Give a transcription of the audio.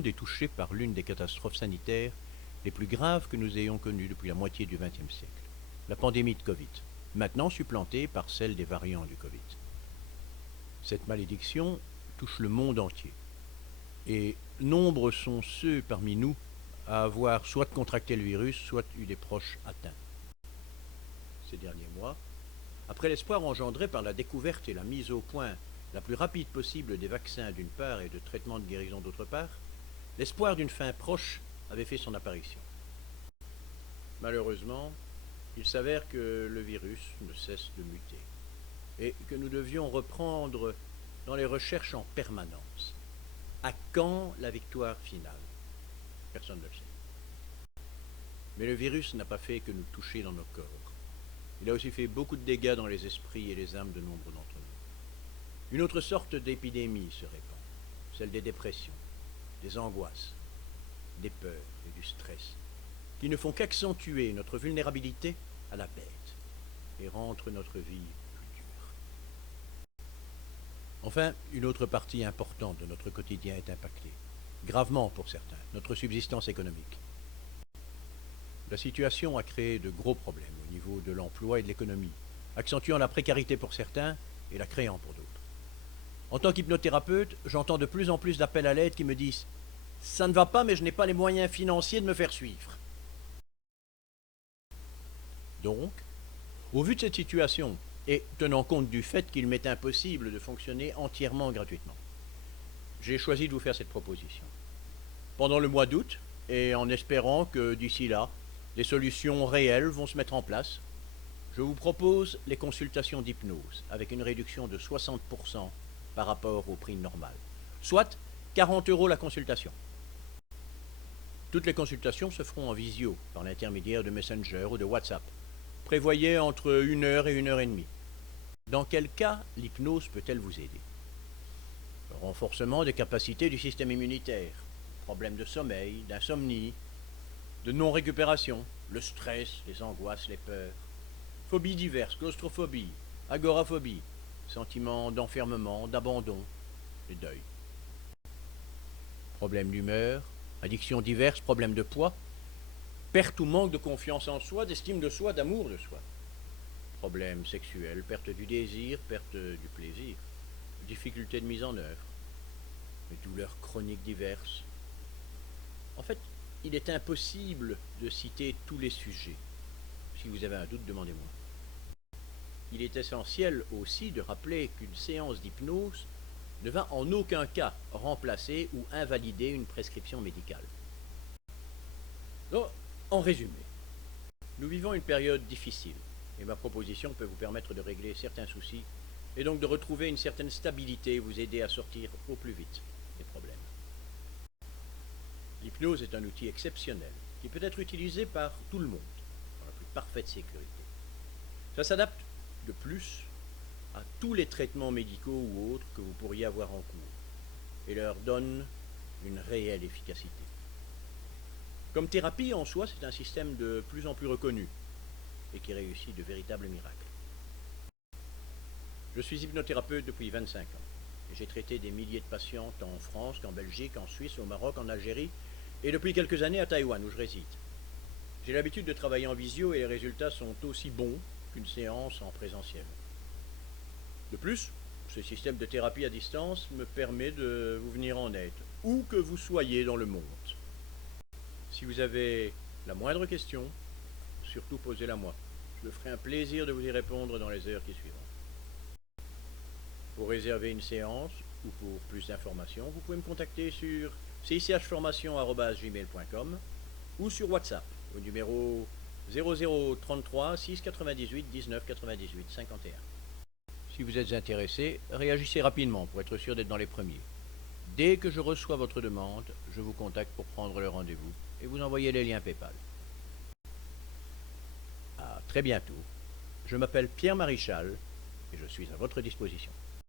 monde est touché par l'une des catastrophes sanitaires les plus graves que nous ayons connues depuis la moitié du XXe siècle, la pandémie de Covid, maintenant supplantée par celle des variants du Covid. Cette malédiction touche le monde entier, et nombreux sont ceux parmi nous à avoir soit contracté le virus, soit eu des proches atteints. Ces derniers mois, après l'espoir engendré par la découverte et la mise au point la plus rapide possible des vaccins d'une part et de traitements de guérison d'autre part, l'espoir d'une fin proche avait fait son apparition. Malheureusement, il s'avère que le virus ne cesse de muter et que nous devions reprendre dans les recherches en permanence. À quand la victoire finale? Personne ne le sait. Mais le virus n'a pas fait que nous toucher dans nos corps. Il a aussi fait beaucoup de dégâts dans les esprits et les âmes de nombre d'entre nous. Une autre sorte d'épidémie se répand, celle des dépressions, des angoisses, des peurs et du stress, qui ne font qu'accentuer notre vulnérabilité à la bête et rendre notre vie plus dure. Enfin, une autre partie importante de notre quotidien est impactée, gravement pour certains, notre subsistance économique. La situation a créé de gros problèmes au niveau de l'emploi et de l'économie, accentuant la précarité pour certains et la créant pour d'autres. En tant qu'hypnothérapeute, j'entends de plus en plus d'appels à l'aide qui me disent « Ça ne va pas, mais je n'ai pas les moyens financiers de me faire suivre. » Donc, au vu de cette situation, et tenant compte du fait qu'il m'est impossible de fonctionner entièrement gratuitement, j'ai choisi de vous faire cette proposition. Pendant le mois d'août, et en espérant que d'ici là, des solutions réelles vont se mettre en place, je vous propose les consultations d'hypnose avec une réduction de 60% par rapport au prix normal, soit 40 € la consultation. Toutes les consultations se feront en visio, par l'intermédiaire de Messenger ou de WhatsApp. Prévoyez entre 1 heure et 1 heure et demie. Dans quel cas l'hypnose peut-elle vous aider? Le renforcement des capacités du système immunitaire, problèmes de sommeil, d'insomnie, de non-récupération, le stress, les angoisses, les peurs, phobies diverses, claustrophobie, agoraphobie, sentiments d'enfermement, d'abandon, de deuil. Problèmes d'humeur, addictions diverses, problèmes de poids, perte ou manque de confiance en soi, d'estime de soi, d'amour de soi. Problèmes sexuels, perte du désir, perte du plaisir, difficultés de mise en œuvre, douleurs chroniques diverses. En fait, il est impossible de citer tous les sujets. Si vous avez un doute, demandez-moi. Il est essentiel aussi de rappeler qu'une séance d'hypnose ne va en aucun cas remplacer ou invalider une prescription médicale. Donc, en résumé, nous vivons une période difficile et ma proposition peut vous permettre de régler certains soucis et donc de retrouver une certaine stabilité et vous aider à sortir au plus vite des problèmes. L'hypnose est un outil exceptionnel qui peut être utilisé par tout le monde dans la plus parfaite sécurité. Ça s'adapte de plus à tous les traitements médicaux ou autres que vous pourriez avoir en cours et leur donne une réelle efficacité. Comme thérapie en soi, c'est un système de plus en plus reconnu et qui réussit de véritables miracles. Je suis hypnothérapeute depuis 25 ans et j'ai traité des milliers de patientes en France, qu'en Belgique, en Suisse, au Maroc, en Algérie et depuis quelques années à Taïwan où je réside. J'ai l'habitude de travailler en visio et les résultats sont aussi bons qu'une séance en présentiel. De plus, ce système de thérapie à distance me permet de vous venir en aide, où que vous soyez dans le monde. Si vous avez la moindre question, surtout posez-la moi. Je me ferai un plaisir de vous y répondre dans les heures qui suivront. Pour réserver une séance ou pour plus d'informations, vous pouvez me contacter sur cichformation@gmail.com ou sur WhatsApp au numéro 0033 698 19 98 51. Si vous êtes intéressé, réagissez rapidement pour être sûr d'être dans les premiers. Dès que je reçois votre demande, je vous contacte pour prendre le rendez-vous et vous envoyer les liens PayPal. À très bientôt. Je m'appelle Pierre Maréchal et je suis à votre disposition.